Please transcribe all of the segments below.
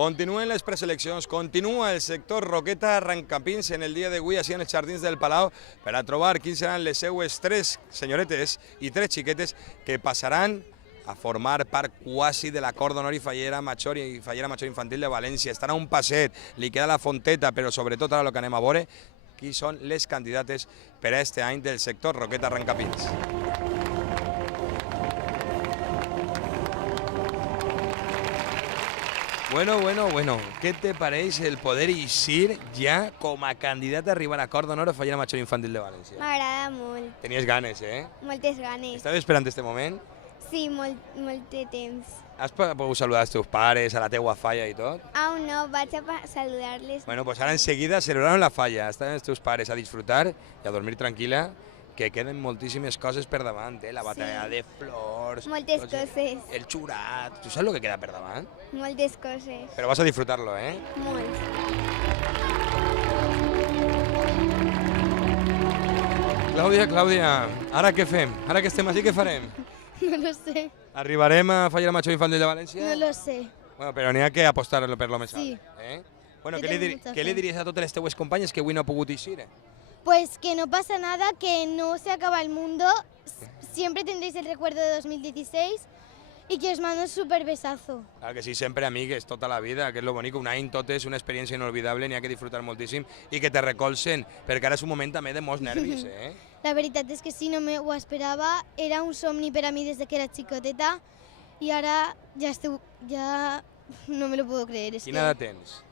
Continuen les preseleccions, continua el sector Roqueta Arrancapins en el dia d'avui així en els jardins del Palau per a trobar quins seran les seues 3 senyoretes i 3 xiquetes que passaran a formar part quasi de l'acord d'honor i Fallera Major Infantil de València. Estarà un passet, li queda la fonteta, però sobretot ara el que anem a veure qui són les candidates per a este any del sector Roqueta Arrancapins. Bueno, ¿qué te pareix el poder eixir ja com a candidat a arribar a l'acord d'honor a Fallera Major Infantil de València? M'agrada molt. Tenies ganes, eh? Moltes ganes. Estaves esperant este moment? Sí, molt de temps. Has pogut saludar els teus pares, a la teua falla i tot? Aún no, vaig a saludar-les. Bueno, pues ara enseguida celebraron la falla, estaven els teus pares a disfrutar i a dormir tranquil·la, que queden moltíssimes coses per davant, la batalla de flors... Moltes coses. El xurat... Tu saps el que queda per davant? Moltes coses. Però vas a disfrutar-lo, eh? Molt. Clàudia, ara què fem? Ara que estem així, què farem? No lo sé. Arribarem a Fallera Major Infantil de València? No lo sé. Bueno, però n'hi ha que apostar per lo més alt. Sí. Bueno, Que què tengo mucha li fe. diries a totes les teues companyes que avui no ha pogut eixir? Pues que no pasa nada, que no se acaba el mundo. Siempre tendréis el recuerdo de 2016 y que os mando un súper besazo. Clar que sí, sempre amigues, tota la vida, que és lo bonic, un any tot és una experiència inolvidable, n'hi ha que disfrutar moltíssim i que te recolzen, perquè ara és un moment també de molts nervis, eh? La veritat és que sí, no me ho esperava. Era un somni per a mi des de que era xicoteta i ara ja no me lo puedo creer. És Quina edat tens?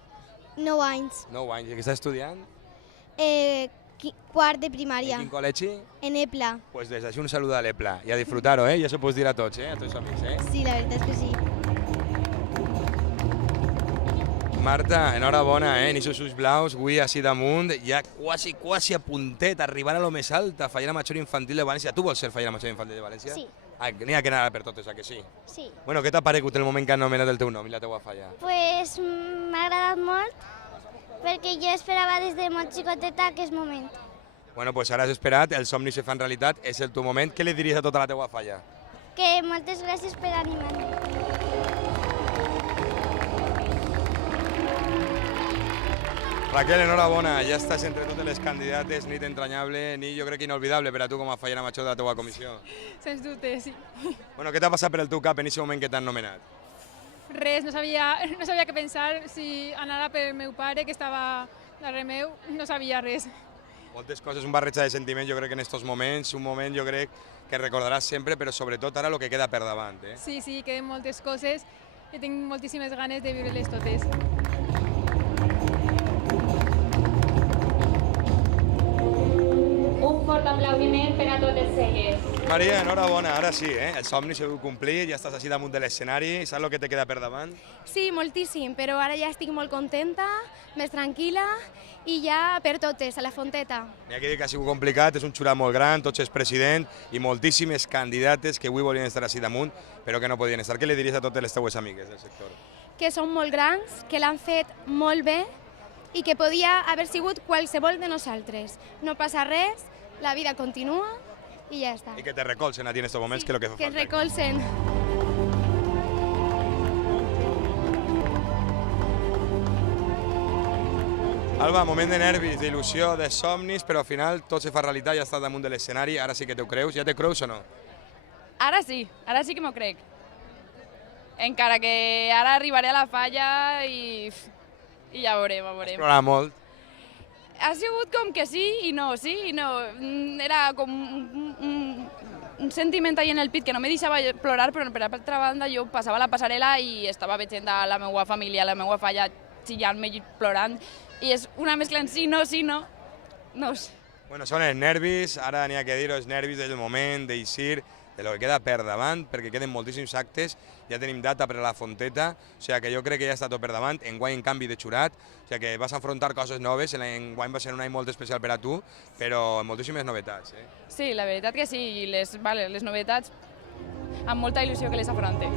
9 anys. 9 anys, i que estàs estudiant? Quart de En primària. quin col·legi? En EPLA. Pues des d'així un saludo a l'Epla i a disfrutar-ho, eh? Ja s'ho pots dir a tots, a tots amics, eh? Sí, la veritat és que sí. Marta, enhorabona, en aquests ulls blaus, avui així damunt, ja quasi a puntet, arribar a lo més alt, a Fallera Major Infantil de València. Tu vols ser Fallera Major Infantil de València? Sí. N'hi ha que anar per totes, que sí? Sí. Bueno, què t'ha paregut el moment que han nomenat el teu nom i la teua falla? Pues m'ha agradat molt perquè jo esperava des de molt xicoteta aquest moment. Bueno, pues ara has esperat, el somni se fa en realitat, és el teu moment. Què li diries a tota la teua falla? Que moltes gràcies per animar-me. Raquel, enhorabona, ja estàs entre totes les candidates, nit entranyable, nit jo crec que inolvidable per a tu com a Fallera Major de la teua comissió. Sens dubte, sí. Bueno, què t'ha passat per el teu cap en aquest moment que t'han nomenat? Res, no sabia què pensar, si anar per el meu pare, que estava darrere meu, no sabia res. Moltes coses, un barreig de sentiments, jo crec que en aquests moments, un moment jo crec que recordaràs sempre, però sobretot ara el que queda per davant, eh? Sí, queden moltes coses i tinc moltíssimes ganes de viure-les totes. Un fort aplaudiment per a totes elles. Maria, enhorabona, ara sí, el somni s'ha de complir, ja estàs així damunt de l'escenari, saps el que te queda per davant? Sí, moltíssim, però ara ja estic molt contenta, més tranquil·la i ja per totes, a la fonteta. N'hi ha que dir que ha sigut complicat, és un xurat molt gran, tots és president i moltíssimes candidates que avui volien estar així damunt, però que no podien estar. Què li diries a totes les teues amigues del sector? Que són molt grans, que l'han fet molt bé i que podia haver sigut qualsevol de nosaltres. No passa res, la vida continua i ja està. I que te recolzen a ti en aquests moments, que és el que fa Que falta. recolzen. Alba, moment de nervis, d'il·lusió, de somnis, però al final tot se fa realitat, ja estàs damunt de l'escenari, ara sí que t'ho creus. Ja te creus o no? Ara sí que m'ho crec. Encara que ara arribaré a la falla i ja veurem, ja veurem. Explorar molt. Ha sigut com que sí i no. Era com un sentiment ahí en el pit que no me deixava plorar, però per altra banda jo passava la passarel·la i estava veient a la meva família, a la meva falla, xillant-me i plorant. I és una mescla en sí, no ho sé. Bueno, són els nervis, ara n'hi ha que dir-ho, els nervis del moment, d'eixir, de lo que queda per davant, perquè queden moltíssims actes, ja tenim data per a la fonteta, o sigui que jo crec que ja està tot per davant, enguany en canvi de xurat, o sigui que vas a afrontar coses noves, enguany va ser un any molt especial per a tu, però amb moltíssimes novetats. Sí, la veritat que sí, i les novetats amb molta il·lusió que les afronte.